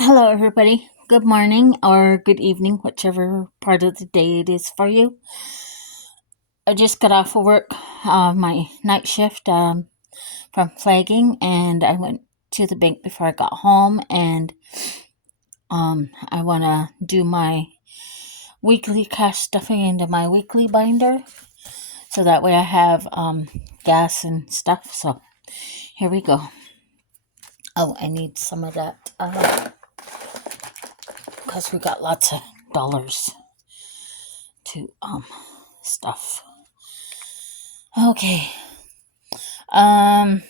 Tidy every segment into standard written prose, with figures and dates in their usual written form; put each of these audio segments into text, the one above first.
Hello, everybody. Good morning or good evening, whichever part of the day it is for you. I just got off of work, my night shift from flagging, and I went to the bank before I got home, and I want to do my weekly cash stuffing into my weekly binder, so that way I have gas and stuff. So here we go. Oh, I need some of that because we got lots of dollars to stuff. Okay. Um.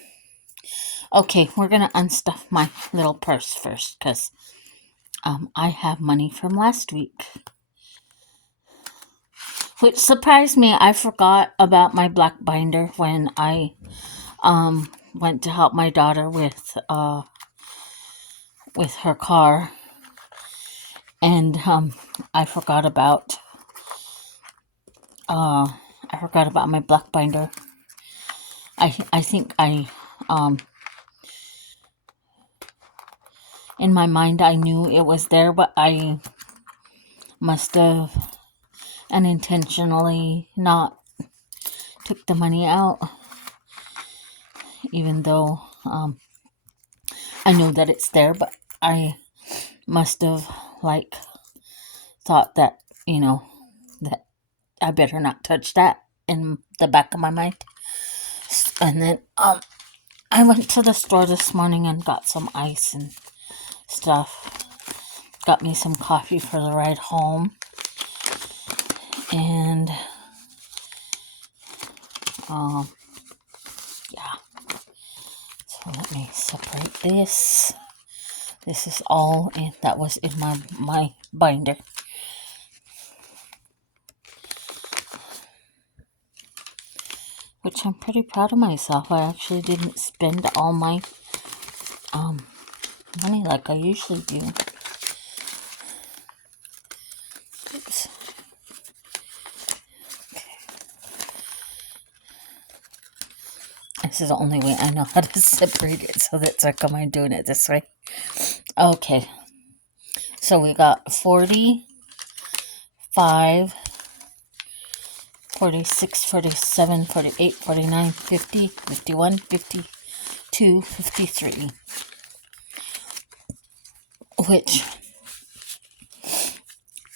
Okay, we're gonna unstuff my little purse first, cause I have money from last week, which surprised me. I forgot about my black binder when I went to help my daughter with her car, and I forgot about my black binder. I think I in my mind I knew it was there, but I must have unintentionally not took the money out, even though I know that it's there, but I must have thought that that I better not touch that in the back of my mind. And then I went to the store this morning and got some ice and stuff. Got me some coffee for the ride home. And yeah. So let me separate this. This is all that was in my binder. Which I'm pretty proud of myself. I actually didn't spend all my money like I usually do. Oops. This is the only way I know how to separate it, so that's how come I'm doing it this way. Okay. So we got 40, 5, 46, 47, 48, 49, 50, 51, 52, 53. Which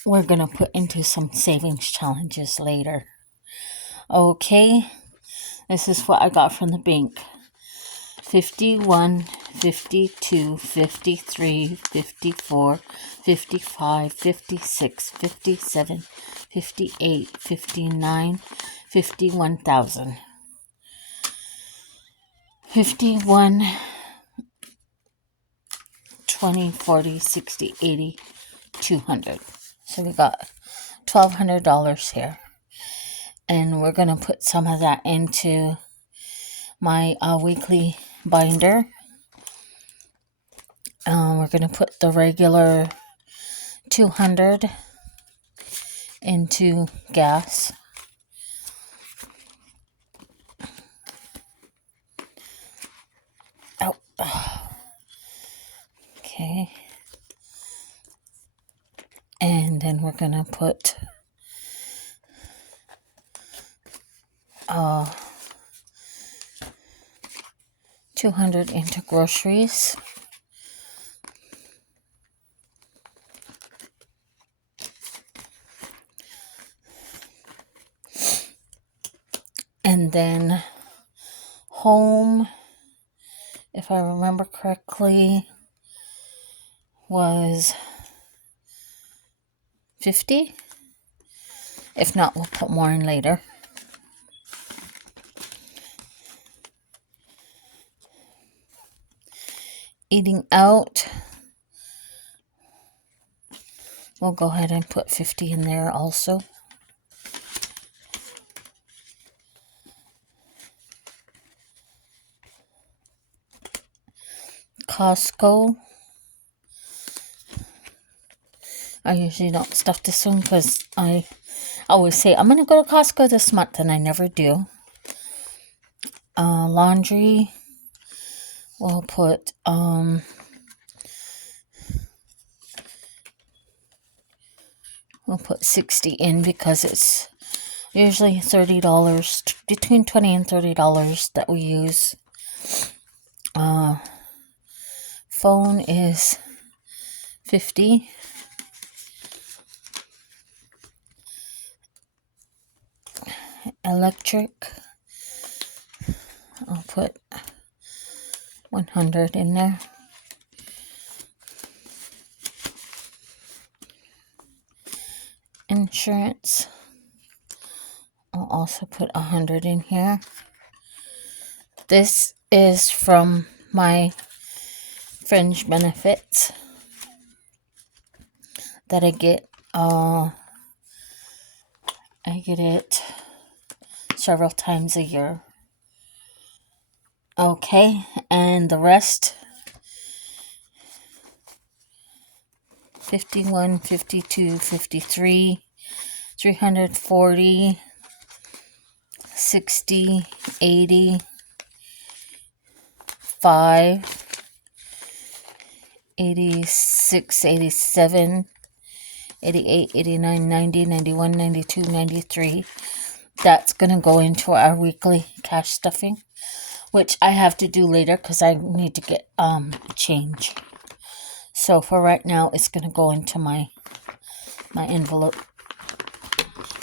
we're going to put into some savings challenges later. Okay. This is what I got from the bank. 51, 52, 53, 54, 55, 56, 57, 58, 59, 51,000. 51, 20, 40, 60, 80, 200. So we got $1,200 here. And we're going to put some of that into my weekly binder. We're going to put the regular 200 into gas. Oh. Okay. And then we're going to put 200 into groceries. And then home, if I remember correctly, was 50. If not, we'll put more in later. Eating out, we'll go ahead and put 50 in there also. Costco, I usually don't stuff this one because I always say I'm going to go to Costco this month, and I never do. Laundry, we'll put We'll put 60 in because it's usually $30, between $20 and $30 that we use. Phone is 50. Electric, I'll put 100 in there. Insurance, I'll also put 100 in here. This is from my fringe benefits that I get. I get it several times a year. Okay, and the rest, 51, 52, 53, 340, 60, 80, 5, 86, 87, 88, 89, 90, 91, 92, 93. That's going to go into our weekly cash stuffing, which I have to do later because I need to get change. So for right now, it's going to go into my envelope.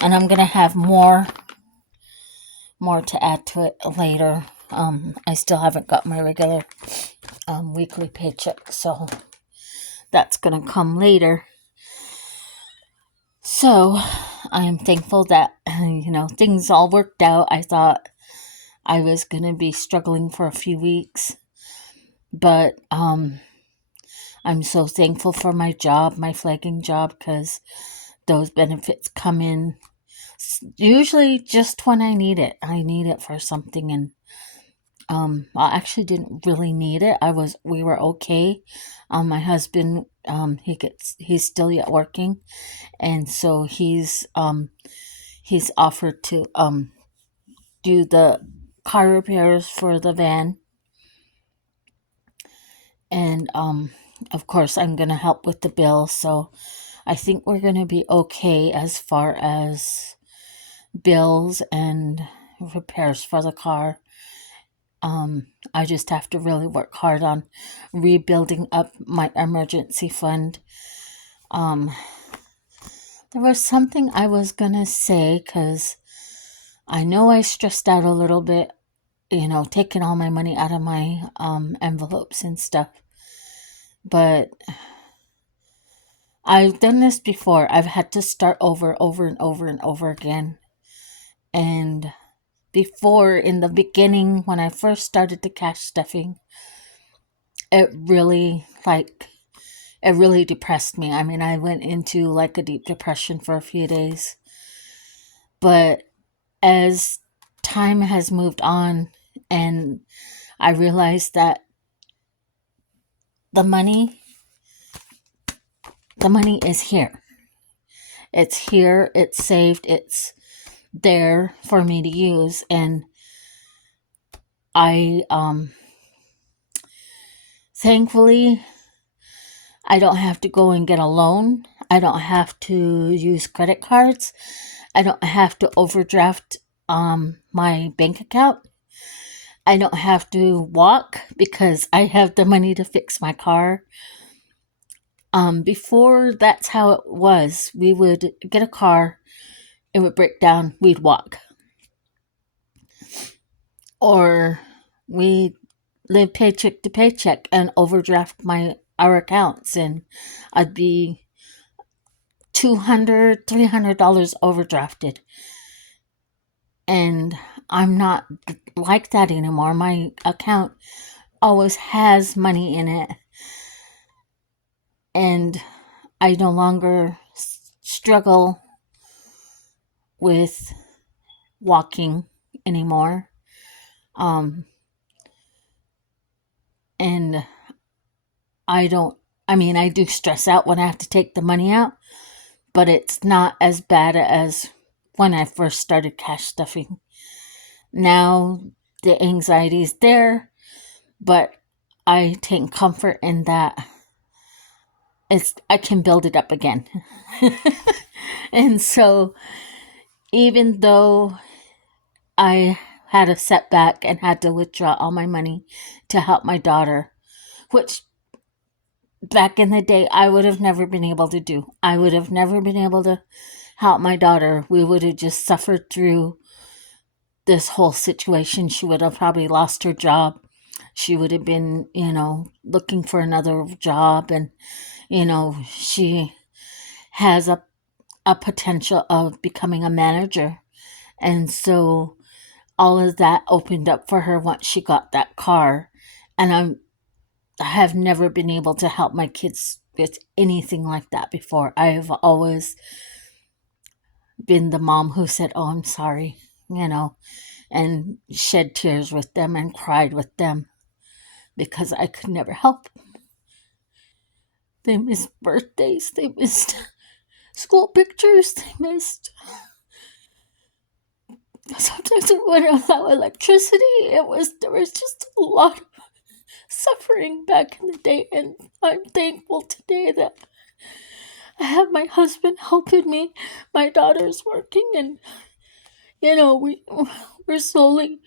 And I'm going to have more to add to it later. I still haven't got my regular weekly paycheck, so that's going to come later. So I am thankful that, things all worked out. I thought I was going to be struggling for a few weeks, but I'm so thankful for my job, my flagging job, because those benefits come in usually just when I need it. I need it for something, and I actually didn't really need it. We were okay. My husband, he's still yet working, and so he's offered to do the car repairs for the van, and of course I'm gonna help with the bill. So I think we're gonna be okay as far as bills and repairs for the car. I just have to really work hard on rebuilding up my emergency fund. There was something I was gonna say, because I know I stressed out a little bit, taking all my money out of my envelopes and stuff. But I've done this before. I've had to start over and over again. And before, in the beginning, when I first started the cash stuffing, it really depressed me. I mean, I went into like a deep depression for a few days. But as time has moved on, and I realized that the money is here. It's here, it's saved, it's there for me to use, and I thankfully I don't have to go and get a loan. I don't have to use credit cards. I don't have to overdraft my bank account. I don't have to walk because I have the money to fix my car. Before, that's how it was. We would get a car, it would break down, we'd walk. Or we live paycheck to paycheck and overdraft our accounts, and I'd be $200, $300 overdrafted. And I'm not like that anymore. My account always has money in it, and I no longer struggle with walking anymore. And I do stress out when I have to take the money out, but it's not as bad as when I first started cash stuffing. Now the anxiety is there, but I take comfort in that I can build it up again. And so even though I had a setback and had to withdraw all my money to help my daughter, which back in the day I would have never been able to do. I would have never been able to help my daughter. We would have just suffered through this whole situation. She would have probably lost her job. She would have been, looking for another job. And, she has a potential of becoming a manager. And so all of that opened up for her once she got that car. And I have never been able to help my kids with anything like that before. I have always been the mom who said, "Oh, I'm sorry," and shed tears with them and cried with them because I could never help. They missed birthdays, they missed school pictures, they missed. Sometimes we went without electricity. There was just a lot of suffering back in the day, and I'm thankful today that I have my husband helping me. My daughter's working, and we're slowly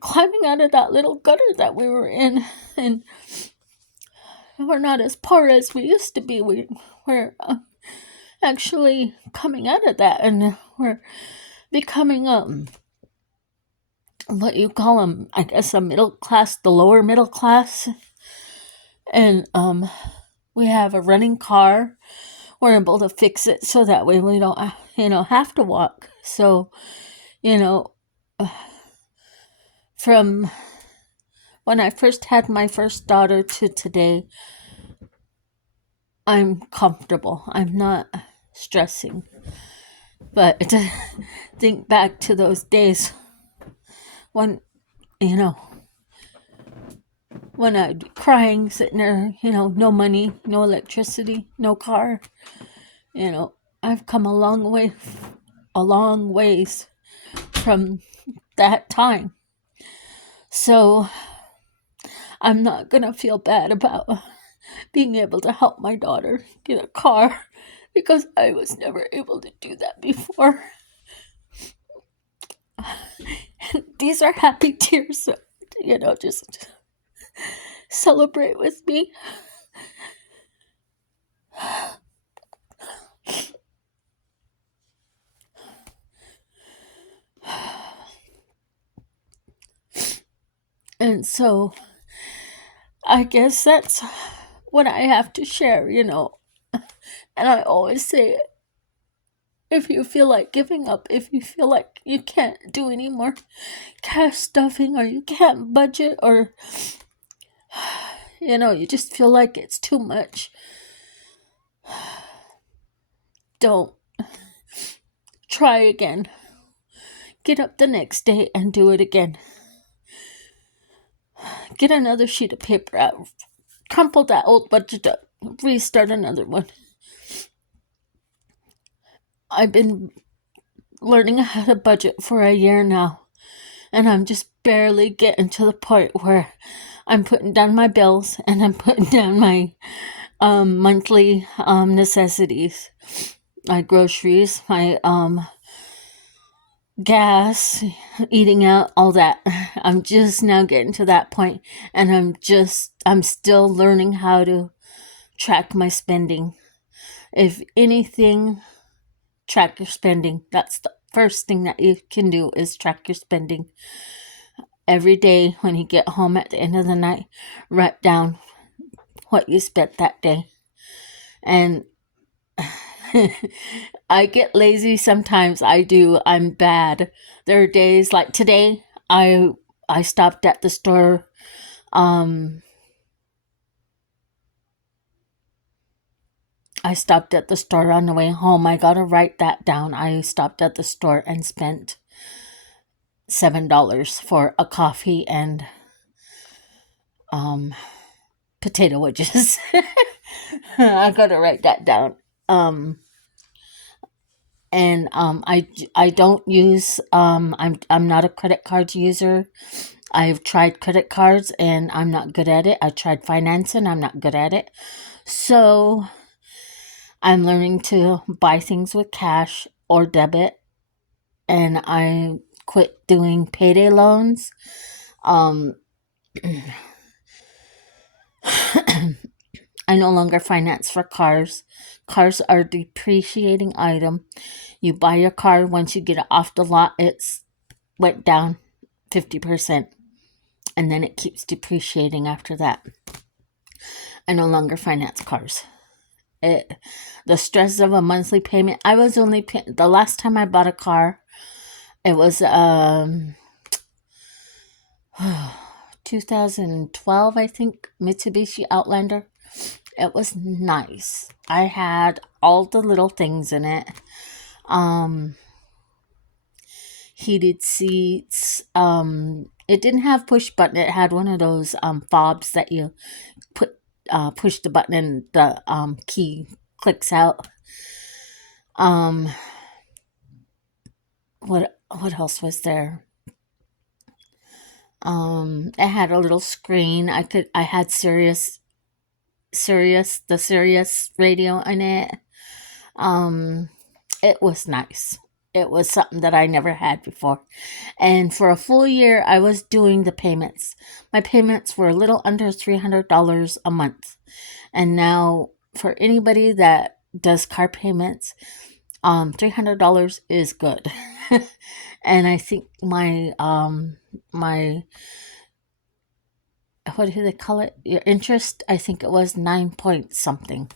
climbing out of that little gutter that we were in, and we're not as poor as we used to be. We're actually coming out of that, and we're becoming what you call them, I guess, a middle class, the lower middle class, and we have a running car. We're able to fix it so that way we don't have to walk. So from when I first had my first daughter to today, I'm comfortable. I'm not stressing. But to think back to those days when when I'd be crying, sitting there, no money, no electricity, no car, I've come a long ways from that time. So I'm not gonna feel bad about being able to help my daughter get a car because I was never able to do that before. These are happy tears, so, just celebrate with me. And so I guess that's what I have to share, And I always say, if you feel like giving up, if you feel like you can't do any more cash stuffing, or you can't budget, or you just feel like it's too much, don't. Try again. Get up the next day and do it again. Get another sheet of paper out, crumple that old budget up, restart another one. I've been learning how to budget for a year now, and I'm just barely getting to the point where I'm putting down my bills and I'm putting down my monthly necessities, my groceries, my gas, eating out, all that. I'm just now getting to that point, and I'm still learning how to track my spending. If anything, track your spending. That's the first thing that you can do, is track your spending. Every day when you get home at the end of the night, write down what you spent that day. And I get lazy sometimes. I do. I'm bad. There are days like today, I stopped at the store. I stopped at the store on the way home. I gotta write that down. I stopped at the store and spent $7 for a coffee and potato wedges. I gotta write that down. And I don't use I'm not a credit card user. I've tried credit cards and I'm not good at it. I tried financing, I'm not good at it. So I'm learning to buy things with cash or debit, and I quit doing payday loans. Um, I no longer finance for cars. Cars are a depreciating item. You buy your car, once you get it off the lot, it's went down 50%, and then it keeps depreciating after that. I no longer finance cars. The stress of a monthly payment. I was only the last time I bought a car, it was 2012, I think, Mitsubishi Outlander. It was nice. I had all the little things in it. Heated seats. It didn't have push button. It had one of those fobs that you push the button and the key clicks out. What else was there? It had a little screen. I had Sirius the Sirius radio in it. It was nice. It was something that I never had before. And for a full year, I was doing the payments. My payments were a little under $300 a month. And now, for anybody that does car payments, $300 is good. And I think my what do they call it? Your interest, I think it was 9 point something.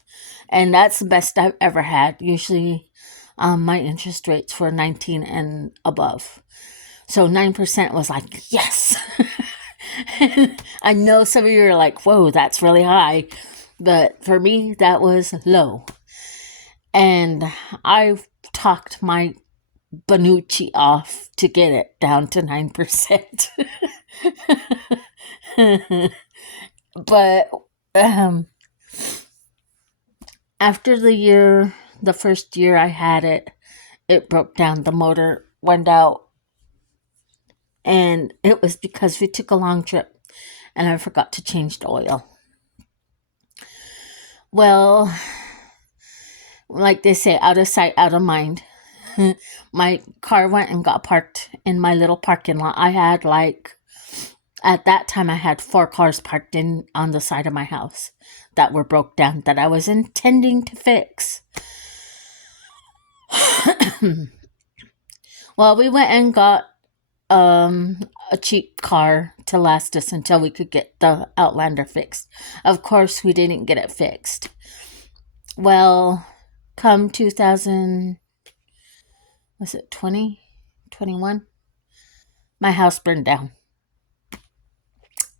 And that's the best I've ever had. Usually my interest rates were 19 and above. So 9% was like, yes. I know some of you are like, whoa, that's really high. But for me, that was low. And I've talked my Benucci off to get it down to 9%. But after the first year I had it, it broke down. The motor went out. And it was because we took a long trip and I forgot to change the oil. Well, like they say, out of sight, out of mind. My car went and got parked in my little parking lot. I had at that time I had 4 cars parked on the side of my house that were broke down that I was intending to fix. Well, we went and got a cheap car to last us until we could get the Outlander fixed. Of course, we didn't get it fixed. Well, come 2000, was it 2021? My house burned down.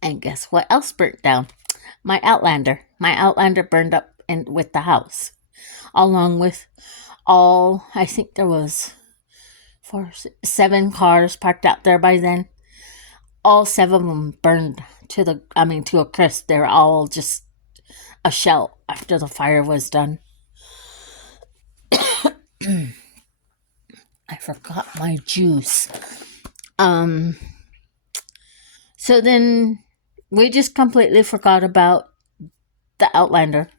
And guess what else burnt down? My Outlander. My Outlander burned up with the house. Along with I think there was 7 cars parked out there by then. All 7 of them burned to a crisp. They were all just a shell after the fire was done. I forgot my juice. So then we just completely forgot about the Outlander.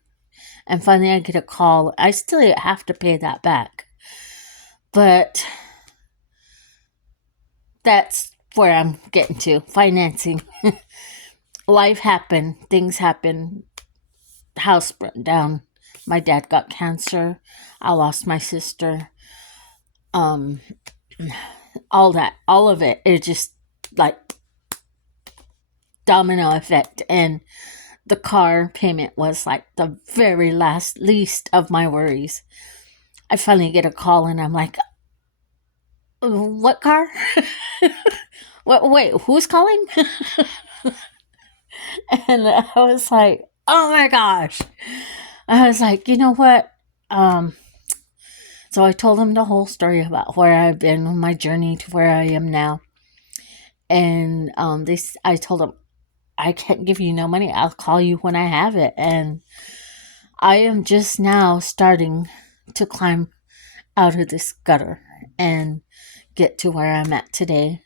And finally I get a call. I still have to pay that back. But that's where I'm getting to. Financing. Life happened. Things happened. House burned down. My dad got cancer. I lost my sister. All of it. It just like domino effect. And the car payment was like the very least of my worries. I finally get a call and I'm like, what car? Wait, who's calling? And I was like, oh my gosh. I was like, you know what? So I told him the whole story about where I've been on my journey to where I am now. And I told him, I can't give you no money. I'll call you when I have it. And I am just now starting to climb out of this gutter and get to where I'm at today.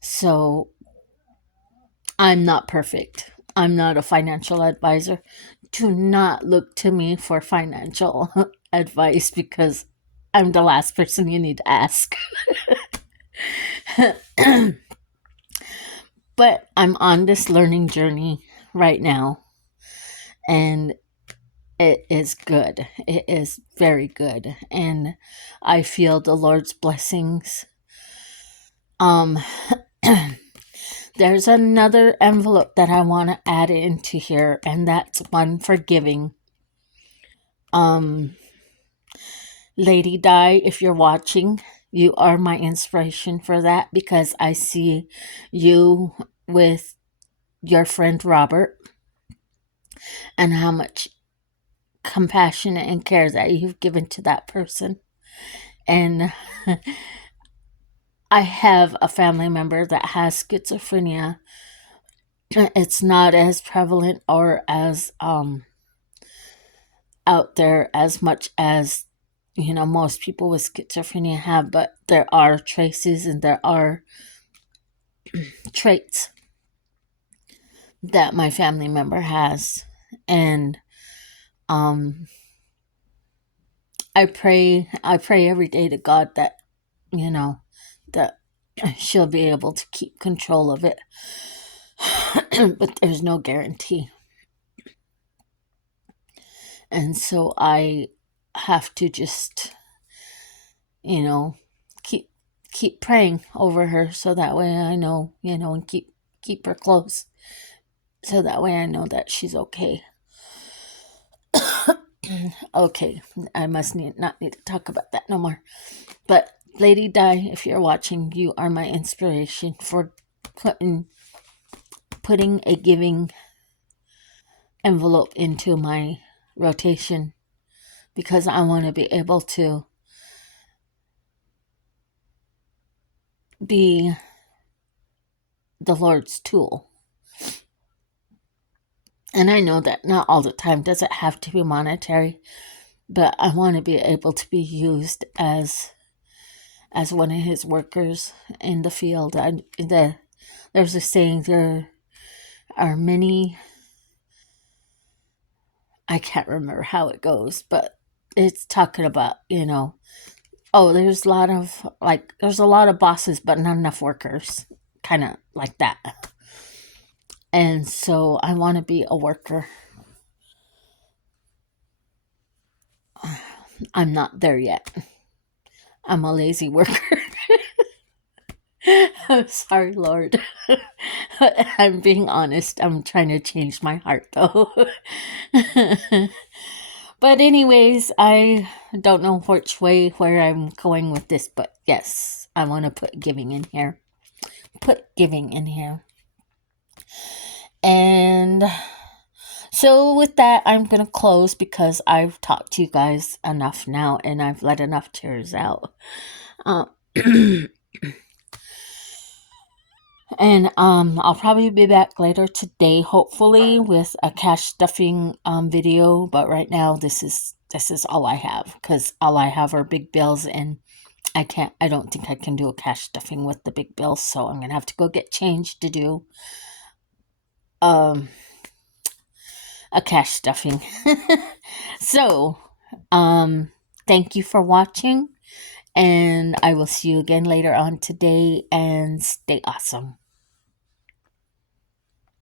So I'm not perfect. I'm not a financial advisor. do not look to me for financial advice because I'm the last person you need to ask. But I'm on this learning journey right now, and it is good. It is very good, and I feel the Lord's blessings. Um, there's another envelope that I want to add into here, and that's one for giving. Lady Di, if you're watching, you are my inspiration for that because I see you with your friend Robert and how much compassion and care that you've given to that person. And I have a family member that has schizophrenia. It's not as prevalent or as out there as much as most people with schizophrenia have, but there are traces and there are traits that my family member has. And I pray every day to God that that she'll be able to keep control of it. But there's no guarantee. And so I have to just keep praying over her so that way I know, and keep her close so that way I know that she's okay. Okay, I must not need to talk about that no more. But Lady Di, if you're watching, you are my inspiration for putting a giving envelope into my rotation because I want to be able to be the Lord's tool. And I know that not all the time does it have to be monetary, but I want to be able to be used as one of his workers in the field. There's a saying, there are many, I can't remember how it goes, but it's talking about, there's a lot of bosses, but not enough workers, kind of like that. And so I want to be a worker. I'm not there yet. I'm a lazy worker. I'm sorry, Lord. I'm being honest. I'm trying to change my heart, though. But anyways, I don't know where I'm going with this, but yes, I want to put giving in here. And so with that, I'm going to close because I've talked to you guys enough now and I've let enough tears out. And I'll probably be back later today, hopefully, with a cash stuffing video. But right now, this is all I have because all I have are big bills, and I don't think I can do a cash stuffing with the big bills. So I'm gonna have to go get change to do a cash stuffing. So thank you for watching, and I will see you again later on today. And stay awesome.